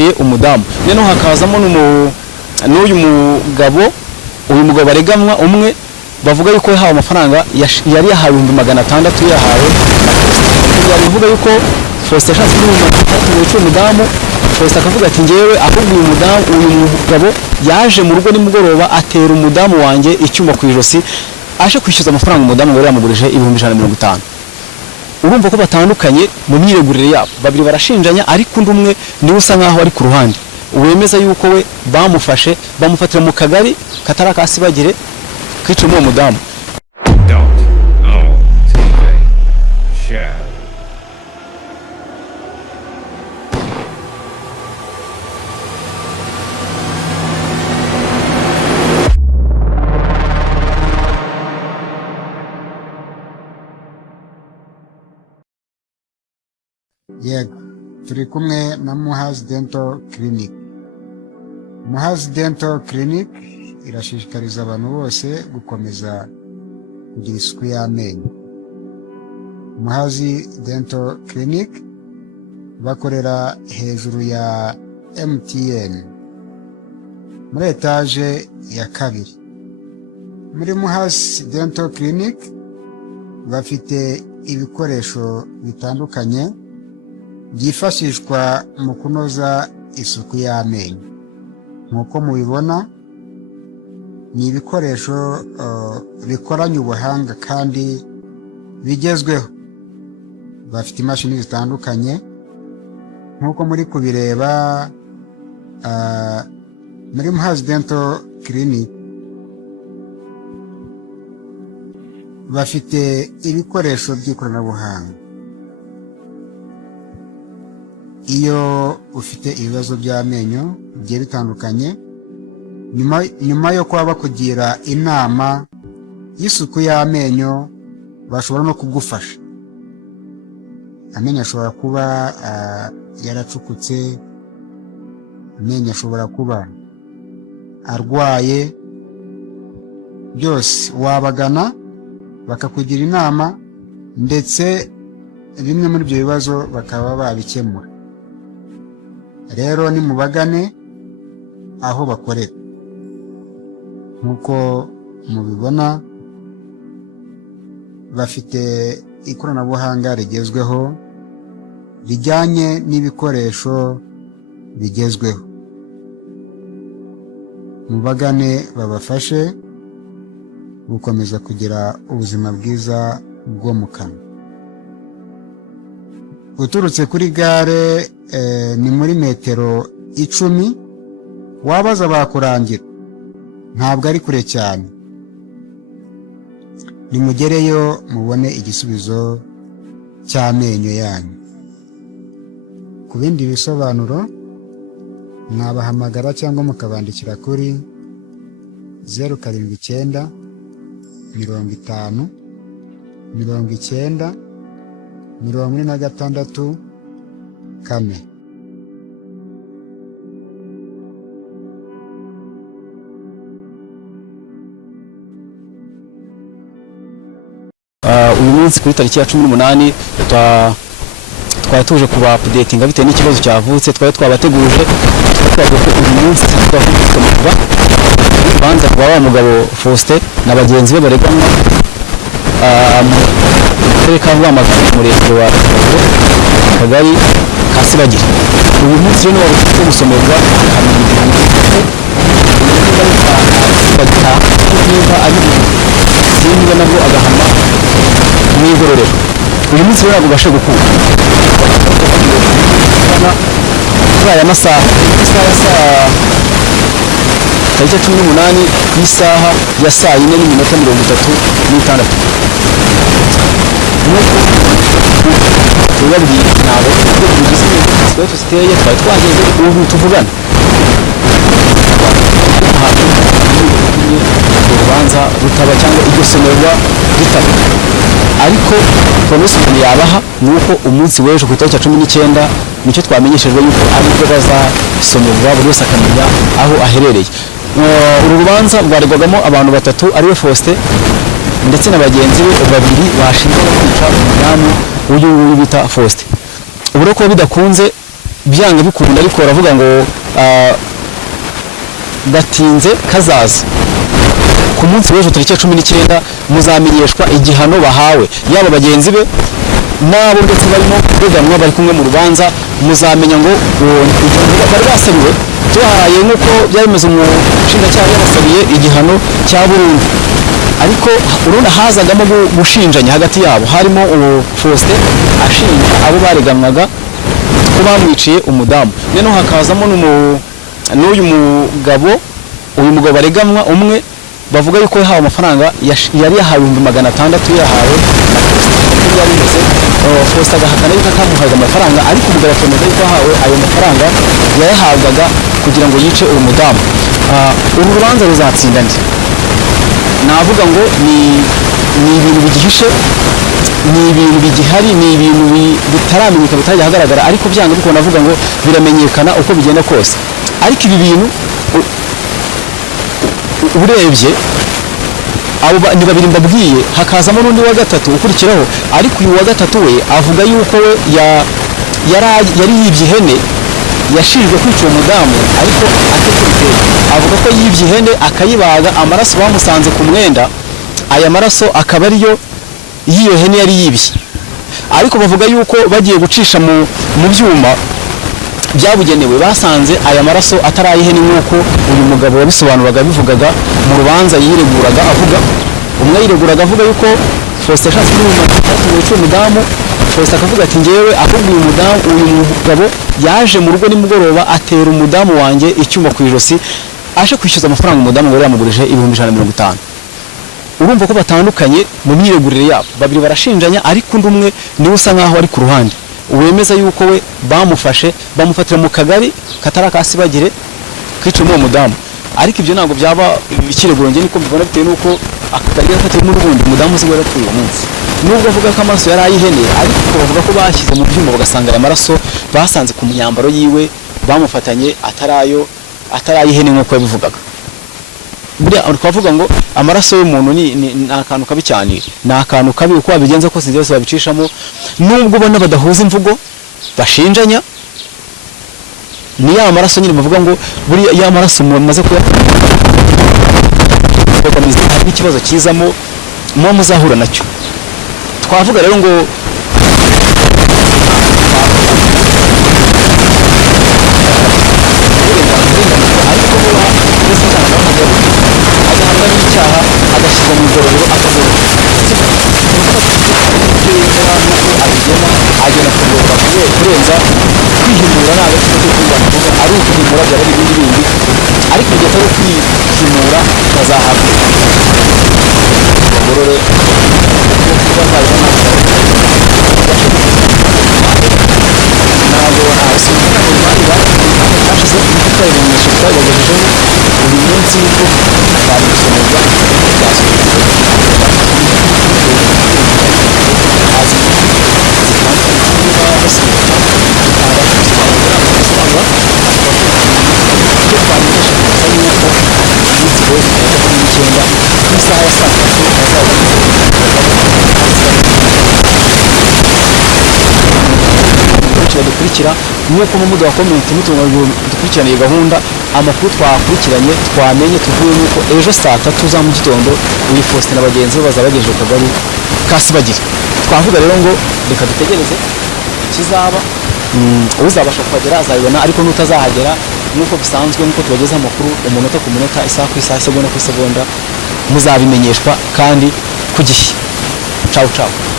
yishiye umudamu none hakazamo n'uyu mugabo baregamwa umwe bavuga yuko yahawe amafaranga yari yahawe 600 yahawe bavuga yuko Faustin ashatse kumuca umudamu Faustin akavuga ati ngewe ahubwo uyu mugabo yaje mu rugo nimugoroba atera umudamu wanjye icyuma ku ijosi aje kwishyuza amafaranga umudamu ngo yamugurije 150. Urumva ko batandukanye mu myiregurire yabo babiri barashinjanya ariko undi umwe niwe usa nkaho ari ku ruhande uwemeza yuko we bamufashe bamufatira mu kagari katara kasibagire kwicuma uwo mudamu. Yego turi kumwe na Muhazi Dental Clinic. Muhazi Dental Clinic irashishikariza abantu bose gukomeza kugira isuku y'amenyo. Muhazi Dental Clinic bakorera hejuru ya MTN muri etaje ya 2. Muri Muhazi Dental Clinic bafite ibikoresho bitandukanye byifashishwa mu kunoza isuku y'amenyo. Nkuko mubibona ni ibikoresho bikoranye ubuhanga kandi bigezweho. Bafite imashini zitandukanye nkuko muri kubireba muri Muhazi Dental Clinic bafite ibikoresho by'ikoranabuhanga. Iyo ufite ibibazo by'amenyo bigiye bitandukanye nyuma yo kuba bakugira inama y'isuku y'amenyo bashobora no kugufasha. Amenyo ashobora kuba yaracukutse, amenyo ashobora kuba arwaye, byose wabagana bakakugira inama ndetse bimwe muri ibyo bibazo bakaba babikemura. Rero ni mubagane aho bakorera. Nkuko mubibona bafite ikoranabuhanga rigezweho rijyanye n'ibikoresho bigezweho. Mubagane babafashe gukomeza kugira ubuzima bwiza bwo mu kanwa. Uturutse kuri gare ni muri metero 10 wabaza bakurangira, ntabwo ari kure cyane. Nimugereyo mubone igisubizo cy'amenyo yanyu. Ku bindi bisobanuro mwabahamagara cyangwa mukabandikira kuri 079 50 90 46 4. Uyu munsi kuri tariki ya 18 twari tuje kuba updating bitewe n'ikibazo cyavutse twari twabateguje twavuga ko uyu munsi twavuga banza kuba wa mugabo Faustin na bagenzi be bareganwa mu ka Rwamagana murenge wa Kagari Kasibagire. Uyu munsi rero wari gusomerwa niba nabwo agahama n'igororero. Uyu munsi rero ntabwo gashe gukura kuri aya masaha tariki 18 isaha ya saa 4:36 tubabwiye nabo tugize twateye twageze ubu tuvugana urubanza rutaba cyangwa iryo somerwa ritaba, ariko promotion yabaha nuko umunsi w'ejo ku itariki 19 nicyo twamenyeshejwe yuko aribwo bazasomerwa buri wese akamenya aho aherereye. Uru rubanza rwaregwagamo abantu batatu ariwe Faustin ndetse na bagenzi be babiri bashinzwe kwica umudamu uyu bita Faustin. Ubwo ko bidakunze byanga bikunda ariko baravuga ngo gatinze kazaza. Ku munsi w'ejo tariki ya 19 muzamenyeshwa igihano bahawe, yaba bagenzi be nabo ndetse barimo kureganwa bari kumwe mu rubanza. Muzamenya ngo bari basabiwe tuhaye nk'uko byaremeze mu nshinjacyaha yabasabiye igihano cya burundu, ariko urunda hazagamo gushinjanya hagati yabo, harimo Faustin ashinja abo bareganwaga ko bamwiciye umudamu, noneho hakazamo n'uyu mugabo bareganwa umwe bavuga yuko yahawe amafaranga yari yahawe 600 yahawe na Faustin yari bimeze. Faustin agahakana yuko atamuhaye amafaranga, ariko umugabo akemeza yuko yahawe ayo mafaranga yayahabwaga kugira ngo yice uwo mudamu. Uru rubanza ruzatsinda nde? Navuga ngo ni ibintu bigihishe, ni ibintu bigihari, ni ibintu bitaramenyeka bitajya hagaragara, ariko byanga biko navuga ngo biramenyekana uko bigenda kose. Ariko ibi bintu urebye abo ni babiri mbabwiye, hakazamo n'undi wa gatatu ukurikiraho, ariko uyu wa gatatu we avuga yuko we yari yibye ihene, yashinjwe kwica uwo mudamu ariko atekurikije, avuga ko yibye ihene akayibaga, amaraso bamusanze ku mwenda, aya maraso akaba ariyo y'iyo hene yari yibye. Ariko bavuga yuko bagiye gucisha mu byuma byabugenewe basanze aya maraso atarayihene nk'uko uyu mugabo yabisobanuraga, bivugaga mu rubanza yireguraga avuga, umwe yireguraga avuga yuko Faustin ashatse kwica umudamu. Faustin akavuga ati ngewe ahubwo uyu mugabo yaje mu rugo nimugoroba atera umudamu wanjye icyuma ku ijosi aje kwishyuza amafaranga umudamu ngo yamugurije 150. Urumva ko batandukanye mu myiregurire yabo, babiri barashinjanya, ariko undi umwe niwe usa nkaho ari ku ruhande wemeza yuko we bamufashe bamufatira mu kagari katarakasibagire kwica uwo mudamu. Ariko ibyo ntabwo byaba ikireguro, nge niko mbibona, bitewe nuko akagari gafatiwe n'urubundi umudamu uzi yarapfuye uwo munsi, nubwo avuga ko amaraso yari ayihene, ariko bavuga ko bashyize mu byuma bagasanga aya maraso basanze ku myambaro yiwe bamufatanye atarayihene nk'uko yabivugaga. Buriya twavuga ngo amaraso y'umuntu ni akantu kabi cyane, ni akantu kabi uko babigenza kose byose babicishamo, nubwo ubona badahuza imvugo bashinjanya, ni ya maraso nyine bavuga ngo buriya ya maraso mumaze kuyakora hari ikibazo kizamo muba muzahura nacyo. Twavuga rero ngo icyaha agashyirwa mu igororero akagororwa agena kugororwa kurenza kwihimura nta gaciro cyo kwibanda ari ukwihimura byaba ari ibindi bindi, ariko igihe atari kwihimura bazahabwa bagorore kuko bazabona ntabwo ntabwo bari bashize imifuka ibimenyetso twabibagejejeho uyu munsi yuko bari gusomerwa dukurikira nuko mu mudu wa community dukurikirana gahunda, amakuru twakurikiranye twamenye tuvuye nuko ejo saa 3 za mu gitondo uyu Faustin na bagenzi be bazabagejeje kagari kasibagire. Twavuga rero ngo reka dutegereze kizaba, uzabasha kuhagera azabibona, ariko nutazahagera nuko bisanzwe nuko tubageza amakuru umunota ku munota, isaha ku isaha, segonda ku segonda, muzabimenyeshwa kandi ku gihe. Ciao ciao.